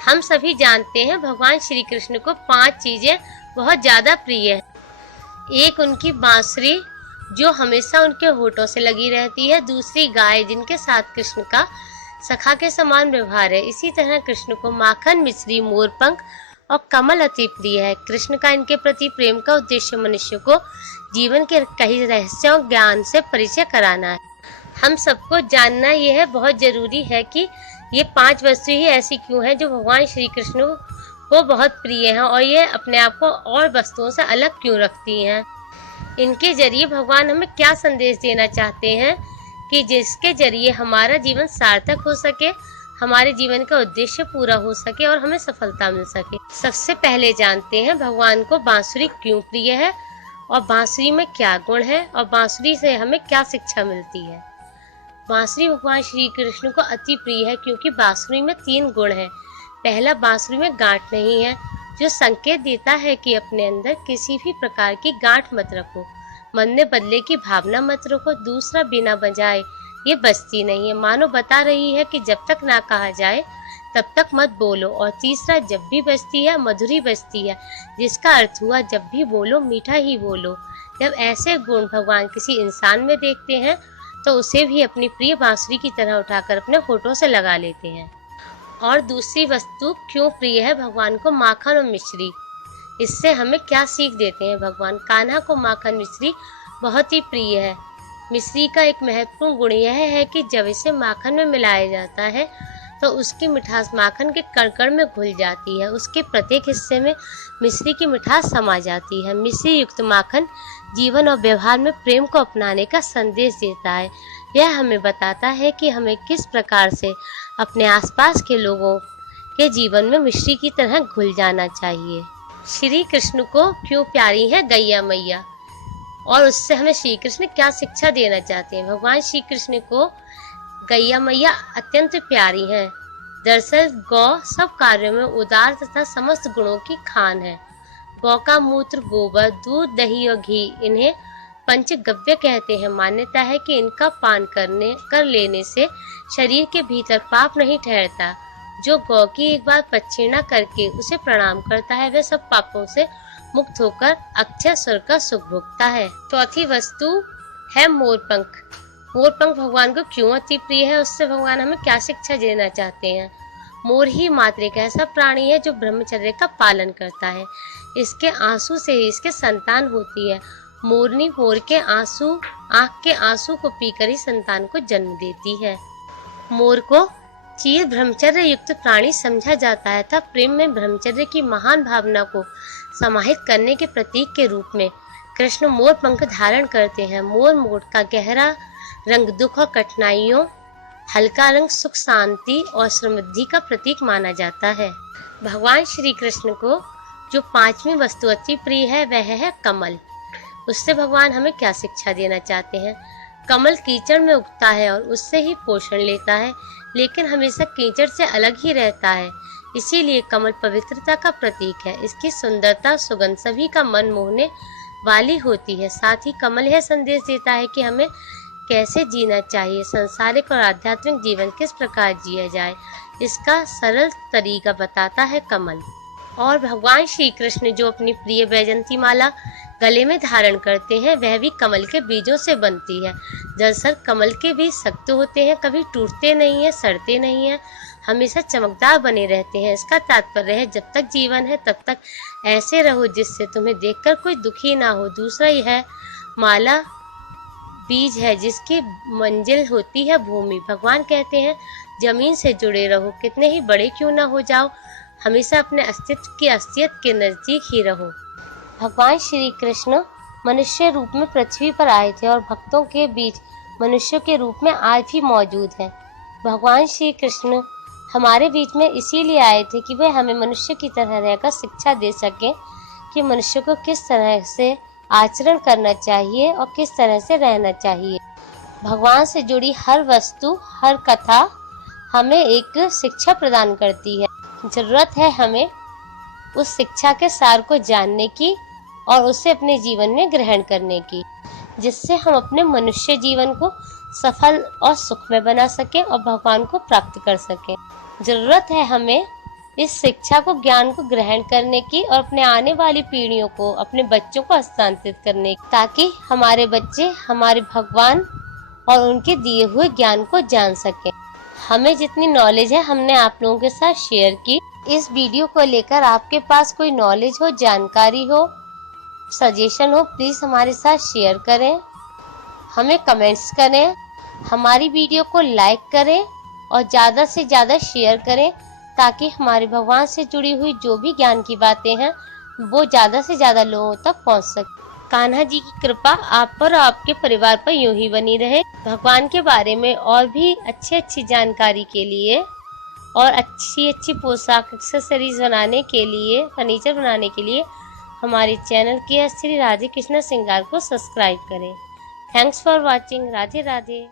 हम सभी जानते हैं भगवान श्री कृष्ण को 5 चीजें बहुत ज्यादा प्रिय है। एक उनकी बांसुरी जो हमेशा उनके होठों से लगी रहती है, दूसरी गाय जिनके साथ कृष्ण का सखा के समान व्यवहार है। इसी तरह कृष्ण को माखन, मिश्री, मोरपंख और कमल अति प्रिय है। कृष्ण का इनके प्रति प्रेम का उद्देश्य मनुष्य को जीवन के कई रहस्यों ज्ञान से परिचय कराना है। हम सबको जानना यह है बहुत जरूरी है कि ये 5 वस्तु ही ऐसी क्यों है जो भगवान श्री कृष्ण को बहुत प्रिय हैं और ये अपने आप को और वस्तुओं से अलग क्यों रखती हैं। इनके जरिए भगवान हमें क्या संदेश देना चाहते हैं कि जिसके जरिए हमारा जीवन सार्थक हो सके, हमारे जीवन का उद्देश्य पूरा हो सके और हमें सफलता मिल सके। सबसे पहले जानते हैं भगवान को बांसुरी क्यों प्रिय है और बांसुरी में क्या गुण है और बांसुरी से हमें क्या शिक्षा मिलती है। बांसुरी भगवान श्री कृष्ण को अति प्रिय है क्योंकि बांसुरी में 3 गुण हैं। पहला, बांसुरी में गांठ नहीं है, जो संकेत देता है कि अपने अंदर किसी भी प्रकार की गांठ मत रखो, मन में बदले की भावना मत रखो। दूसरा, बिना बजाए ये बजती नहीं है, मानो बता रही है कि जब तक ना कहा जाए तब तक मत बोलो। और तीसरा, जब भी बजती है मधुरी बजती है, जिसका अर्थ हुआ जब भी बोलो मीठा ही बोलो। जब ऐसे गुण भगवान किसी इंसान में देखते हैं तो उसे भी अपनी प्रिय बांसुरी की तरह उठाकर अपने होठों से लगा लेते हैं। और दूसरी वस्तु क्यों प्रिय है भगवान को माखन और मिश्री, इससे हमें क्या सीख देते हैं। भगवान कान्हा को माखन मिश्री बहुत ही प्रिय है। मिश्री का एक महत्वपूर्ण गुण यह है कि जब इसे माखन में मिलाया जाता है तो उसकी मिठास माखन के कण-कण में घुल जाती है, उसके प्रत्येक हिस्से में मिश्री की मिठास समा जाती है। मिश्री युक्त माखन जीवन और व्यवहार में प्रेम को अपनाने का संदेश देता है। यह हमें बताता है कि हमें किस प्रकार से अपने आसपास के लोगों के जीवन में मिश्री की तरह घुल जाना चाहिए। श्री कृष्ण को क्यों प्यारी है गैया मैया और उससे हमें श्री कृष्ण क्या शिक्षा देना चाहते हैं। भगवान श्री कृष्ण को गैया मैया अत्यंत प्यारी हैं। दरअसल गौ सब कार्यों में उदार तथा समस्त गुणों की खान है। गौ का मूत्र, गोबर, दूध, दही और घी इन्हें पंचगव्य कहते हैं। मान्यता है कि इनका पान कर लेने से शरीर के भीतर पाप नहीं ठहरता। जो गौ की एक बार प्रदक्षिणा करके उसे प्रणाम करता है वह सब पापों से मुक्त होकर अक्षय स्वर्ग का सुख भोगता है। चौथी वस्तु है मोरपंख। मोरपंख भगवान को क्यों अति प्रिय है, उससे भगवान हमें क्या शिक्षा देना चाहते हैं। मोर ही मात्र एक ऐसा प्राणी है जो ब्रह्मचर्य का पालन करता है। इसके आंसू से ही इसके संतान होती है। मोरनी मोर के आंसू, आंख के आंसू को पीकर ही संतान को जन्म देती है। मोर को चिर ब्रह्मचर्य युक्त प्राणी समझा जाता है तथा प्रेम में ब्रह्मचर्य की महान भावना को समाहित करने के प्रतीक के रूप में कृष्ण मोर पंख धारण करते हैं। मोर का गहरा रंग दुख और कठिनाइयों, हल्का रंग सुख, शांति और समृद्धि का प्रतीक माना जाता है। भगवान श्री कृष्ण को जो 5वीं वस्तु अति प्रिय है वह है कमल। उससे भगवान हमें क्या शिक्षा देना चाहते हैं। कमल कीचड़ में उगता है और उससे ही पोषण लेता है, लेकिन हमेशा कीचड़ से अलग ही रहता है। इसीलिए कमल पवित्रता का प्रतीक है। इसकी सुंदरता, सुगंध सभी का मन मोहने वाली होती है। साथ ही कमल यह संदेश देता है कि हमें कैसे जीना चाहिए, सांसारिक और आध्यात्मिक जीवन किस प्रकार जिया जाए, इसका सरल तरीका बताता है कमल। और भगवान श्री कृष्ण जो अपनी प्रिय वैजयंती माला गले में धारण करते हैं वह भी कमल के बीजों से बनती है। दरअसल कमल के बीज सख्त होते हैं, कभी टूटते नहीं है, सड़ते नहीं है, हमेशा चमकदार बने रहते हैं। इसका तात्पर्य है जब तक जीवन है तब तक ऐसे रहो जिससे तुम्हें देखकर कोई दुखी ना हो। दूसरा यह माला बीज है जिसकी मंजिल होती है भूमि। भगवान कहते हैं जमीन से जुड़े रहो, कितने ही बड़े क्यों ना हो जाओ, हमेशा अपने अस्तित्व की असलियत के नजदीक ही रहो। भगवान श्री कृष्ण मनुष्य रूप में पृथ्वी पर आए थे और भक्तों के बीच मनुष्य के रूप में आज भी मौजूद हैं। भगवान श्री कृष्ण हमारे बीच में इसीलिए आए थे कि वे हमें मनुष्य की तरह रहकर शिक्षा दे सकें कि मनुष्य को किस तरह से आचरण करना चाहिए और किस तरह से रहना चाहिए। भगवान से जुड़ी हर वस्तु, हर कथा हमें एक शिक्षा प्रदान करती है। जरूरत है हमें उस शिक्षा के सार को जानने की और उसे अपने जीवन में ग्रहण करने की, जिससे हम अपने मनुष्य जीवन को सफल और सुखमय बना सकें और भगवान को प्राप्त कर सकें। जरूरत है हमें इस शिक्षा को, ज्ञान को ग्रहण करने की और अपने आने वाली पीढ़ियों को, अपने बच्चों को हस्तांतरित करने की, ताकि हमारे बच्चे हमारे भगवान और उनके दिए हुए ज्ञान को जान सकें। हमें जितनी नॉलेज है हमने आप लोगों के साथ शेयर की। इस वीडियो को लेकर आपके पास कोई नॉलेज हो, जानकारी हो, सजेशन हो, प्लीज हमारे साथ शेयर करें, हमें कमेंट्स करें, हमारी वीडियो को लाइक करें और ज्यादा से ज्यादा शेयर करें, ताकि हमारे भगवान से जुड़ी हुई जो भी ज्ञान की बातें हैं वो ज्यादा से ज्यादा लोगों तक पहुंच सके। कान्हा जी की कृपा आप पर और आपके परिवार पर यूं ही बनी रहे। भगवान के बारे में और भी अच्छी जानकारी के लिए और अच्छी पोशाक एक्सेसरीज बनाने के लिए, फर्नीचर बनाने के लिए हमारे चैनल के श्री राधे कृष्ण श्रृंगार को सब्सक्राइब करें। Thanks for watching. Radhe Radhe.